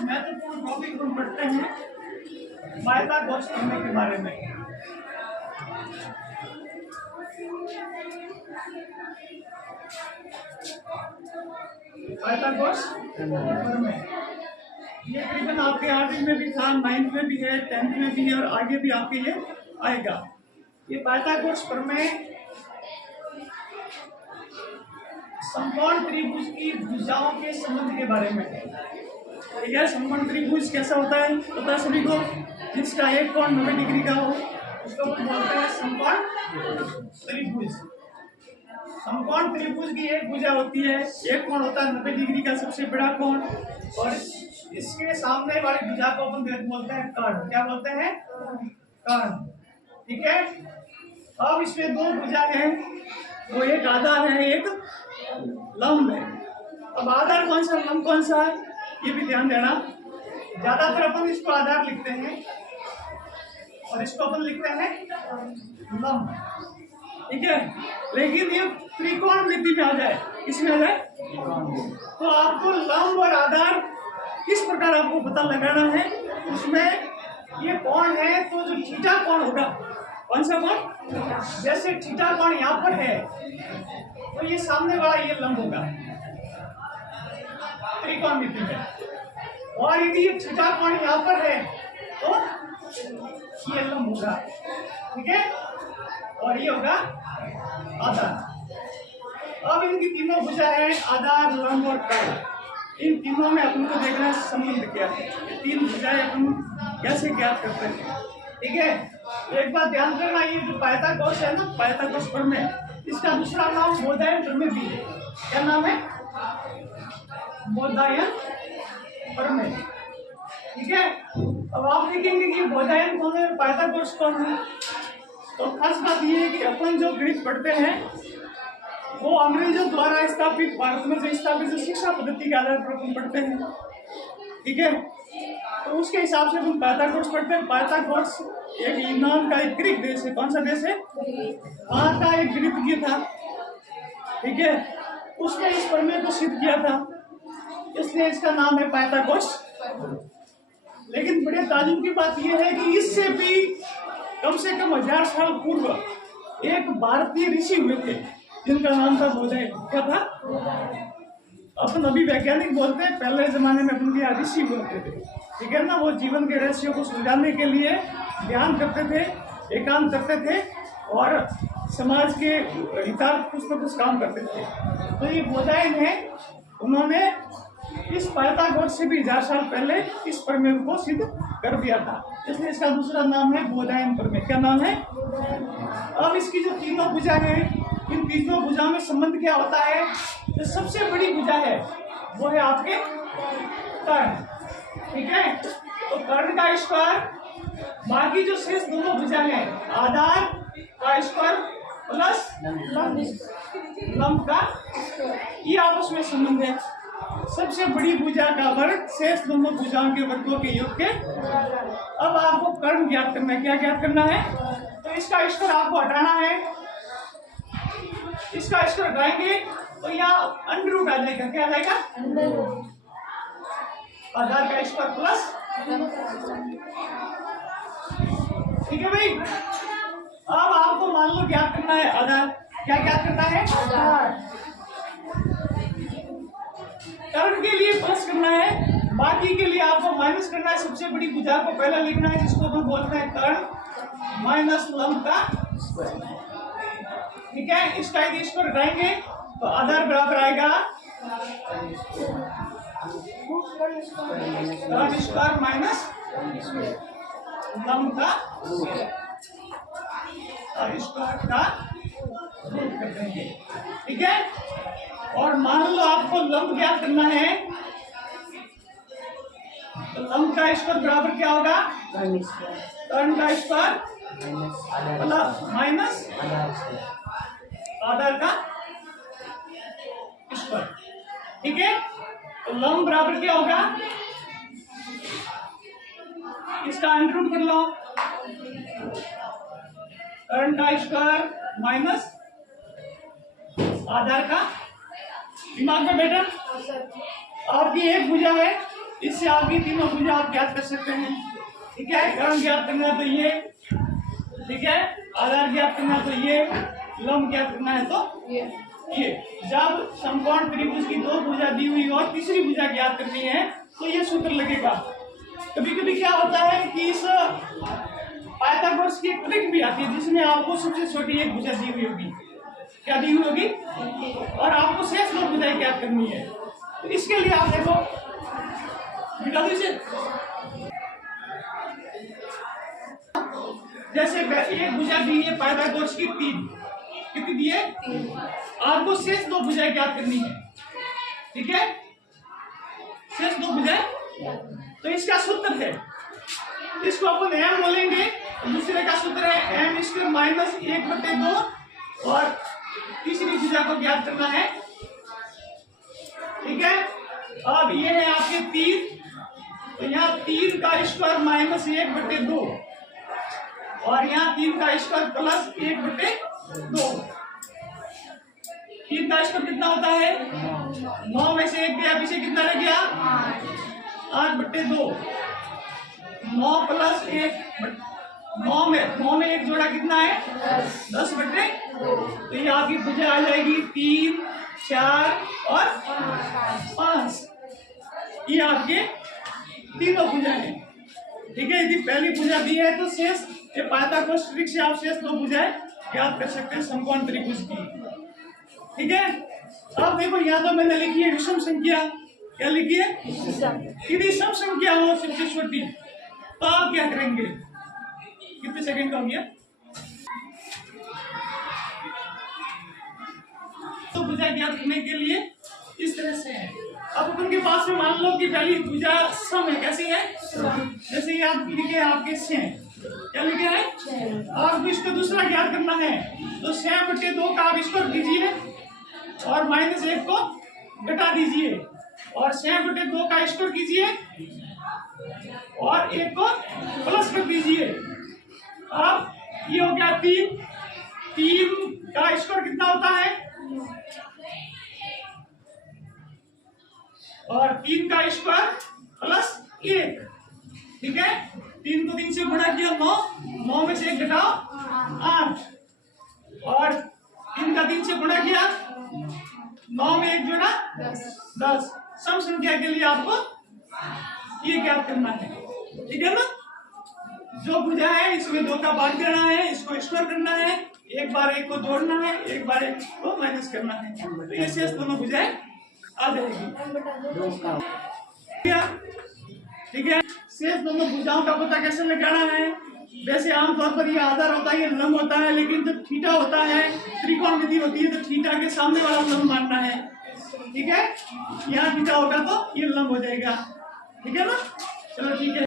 महत्वपूर्ण टॉपिक हम पढ़ते हैं पाइथागोरस प्रमेय के बारे में। पाइथागोरस प्रमेय ये तकरीबन आपके 8वीं में भी था, 9th में भी है, 10th में भी है और आगे भी आपके ये आएगा। ये पाइथागोरस प्रमेय समकोण त्रिभुज की भुजाओं के संबंध के बारे में है। ठीक है, समकोण त्रिभुज कैसा होता है पता है सभी को? जिसका एक कोण 90 डिग्री का हो उसको बोलते हैं समकोण त्रिभुज। समकोण त्रिभुज की एक भुजा होती है, एक कोण होता है 90 डिग्री का सबसे बड़ा कोण, और इसके सामने वाली भुजा को अपन बोलते हैं कर्ण। क्या बोलते हैं? कर्ण। ठीक है, अब इसमें दो भुजा है, वो एक आधार है, एक लंब है। अब आधार कौन सा, लंब कौन सा है, ये भी ध्यान देना। ज्यादातर अपन इसको आधार लिखते हैं और इसको अपन लिखते हैं लंब। ठीक है, लेकिन ये त्रिकोणमिति में आ जाए, इसमें आ जाए तो आपको लंब और आधार किस प्रकार आपको पता लगाना है। उसमें ये कोण है तो जो थीटा कोण होगा, कौन सा कोण? जैसे थीटा कोण यहाँ पर है तो ये सामने वाला ये लंब होगा त्रिकोणमिति में, और यदि ये थीटा कोण यहाँ पर है तो ये लंब होगा। ठीक है, और ये होगा आधार। अब इनकी तीनों भुजा है, आधार, लंब और कर्ण। इन तीनों में अपन को देखना है संबंध क्या है, तीन भुजाएं अपन कैसे ज्ञात करते हैं। ठीक है, एक बात ध्यान करना, ये जो पाइथागोरस है ना, पाइथागोरस प्रमेय, इसका दूसरा नाम बोधायन प्रमेय भी है। क्या नाम है? बोधायन प्रमेय। ठीक है, अब आप देखेंगे कि बोधायन कौन है, पाइथागोरस कौन है। तो खास बात ये है कि अपन जो गणित पढ़ते हैं वो अंग्रेजों द्वारा स्थापित, भारत में जो स्थापित जो शिक्षा पद्धति के आधार पर अपन पढ़ते हैं। ठीक है, तो उसके हिसाब से अपन पाइथागोरस पढ़ते हैं। पाइथागोरस एक यूनान का एक ग्रीक देश है। कौन सा देश है? वहाँ का एक ग्रीक था। ठीक है, उसने इस प्रमेय को सिद्ध किया था, इसलिए इसका नाम है पाइथागोरस। लेकिन बड़े ताज्जुब की बात यह है कि इससे भी कम से कम 1000 साल पूर्व एक भारतीय ऋषि हुए थे जिनका नाम था बोधायन। क्या था? अपन अभी वैज्ञानिक बोलते हैं, पहले जमाने में अपन के ऋषि बोलते थे। ठीक है ना, वो जीवन के रहस्यों को सुलझाने के लिए ध्यान करते थे, एकांत करते थे और समाज के हितार्थ कुछ न कुछ काम करते थे। तो ये बोधायन है, उन्होंने इस पाइथागोरस से भी 1000 साल पहले इस प्रमेय को सिद्ध कर दिया था, इसलिए इसका दूसरा नाम है बोधायन प्रमेय। क्या नाम है? अब इसकी जो तीनों भुजा है, इन तीनों भुजा में संबंध क्या होता है? जो सबसे बड़ी भुजा है वो है आपके कर्ण। ठीक है, तो कर्ण का स्क्वायर, बाकी जो शेष दोनों भुजा है, आधार का स्क्वायर प्लस लंब का, ये आपस में संबंध है। सबसे बड़ी भुजा का वर्ग शेष दोनों भुजाओं के वर्गों के योग के। अब आपको कर्ण ज्ञात करना है। क्या ज्ञात करना है? तो इसका स्क्वायर आपको हटाना है, इसका स्क्वायर हटाएंगे तो यहाँ अंडर रूट आ जाएगा। क्या आ जाएगा? आधार का स्क्वायर प्लस। ठीक है भाई, अब आपको मान लो क्या करना है, आधार। क्या क्या करना है? आधार। कर्ण के लिए प्लस करना है, बाकी के लिए आपको माइनस करना है। सबसे बड़ी भुजा को पहले लिखना है, जिसको हम बोलते हैं कर्ण माइनस लंब का स्क्वायर। ठीक है, इसका यदि स्क्वायर हटाएंगे तो आधार बराबर आएगा कर्ण स्क्वायर माइनस लंब का स्क्वायर का रूट कर देंगे। ठीक है, और मान लो आपको लंब ज्ञात करना है, तो लंब का स्क्वायर बराबर क्या होगा? कर्ण का स्क्वायर प्लस माइनस आधार का स्क्वायर। ठीक है, तो लंब बराबर क्या होगा? इसका अंडर रूट कर लो, कर्ण का स्क्वायर माइनस आधार का। दिमाग में बैठा? आपकी एक भुजा है, इससे आपकी तीनों भुजा आप ज्ञात कर सकते हैं। ठीक है, कर्ण ज्ञात करना है तो ये, ठीक है, आधार ज्ञात करना है तो ये, लंब ज्ञात करना है तो ये। जब समकोण त्रिभुज की दो भुजा दी हुई और तीसरी भुजा ज्ञात करनी है तो ये सूत्र लगेगा। कभी कभी क्या होता है कि इस पाइथागोरस की एक ट्रिक भी आती है जिसमें आपको सबसे छोटी एक भुजा दी हुई होगी, क्या दी हुई होगी, और आपको शेष दो भुजाएं ज्ञात करनी है। तो इसके लिए आप देखो, मिटा दो इसे। जैसे एक भुजा दी है पाइथागोरस की 3, कितनी दी है, आपको शेष दो भुजाएं ज्ञात करनी है। ठीक है, शेष दो भुजाएं, तो इसका सूत्र है, इसको अपन m बोलेंगे। दूसरे का सूत्र है m² माइनस 1/2 और तीसरी भुजा को ज्ञात करना है। ठीक है, अब ये है आपके 3, तो यहाँ 3 का स्क्वायर माइनस 1/2 और यहाँ 3 का स्क्वायर प्लस 1/2। 3 का स्क्वायर कितना होता है, 9 में से 1 गया, पीछे कितना रह गया, 8/2। 9 प्लस 1, 9 में 1 जोड़ा कितना है, 10/2। तो ये आपकी भुजा आ जाएगी 3, 4 और 5। ये आपके तीनों भुजा है। ठीक है, यदि पहली भुजा दी है तो शेष ये पाइथागोरस ट्रिक से आप शेष दो भुजाएं ज्ञात कर सकते हैं समकोण त्रिभुज की। ठीक है, अब देखो यहाँ तो मैंने लिखी है विषम संख्या, क्या लिखी है, यदि सम संख्या हो सबसे छोटी तो आप क्या करेंगे, कितने सेकंड का हो गया, तो भुजा ज्ञात करने के लिए इस तरह से है। अब अपन के पास में मान लो कि पहली भुजा सम है, कैसी है, जैसे ये आप लिखे आपके 6, क्या लिखे हैं, आपको इसको दूसरा ज्ञात करना है तो 6/2 का आप स्क्वायर कीजिए और -1 को घटा दीजिए और 6/2 का स्क्वायर कीजिए और 1 को प्लस कर दीजिए। अब ये हो गया 3 का स्क्वायर कितना होता है, और 3 का स्क्वायर प्लस 1। ठीक है, 3 को 3 से गुणा किया 9 में से 1 घटाओ 8 और 3 का 3 से गुणा किया 9 में 1 जोड़ा 10। सम संख्या के लिए आपको ये ज्ञात करना है। ठीक है ना, जो भुजा है इसमें 2 का भाग करना है, इसको स्क्वायर करना है, एक बार 1 को जोड़ना है, एक बार 1 को माइनस करना है, तो ये शेष दोनों भुजाएं आ जाएगी। ठीक है, शेष दोनों भुजाओं का पता कैसे लगाना है, वैसे आमतौर पर ये आधार होता है, ये लंब होता है, लेकिन जब थीटा होता है, त्रिकोण विधि होती है, तो थीटा के सामने वाला लंब मानना है। ठीक है, यहाँ थीटा होगा तो ये लंब हो जाएगा। ठीक है ना, चलो ठीक है।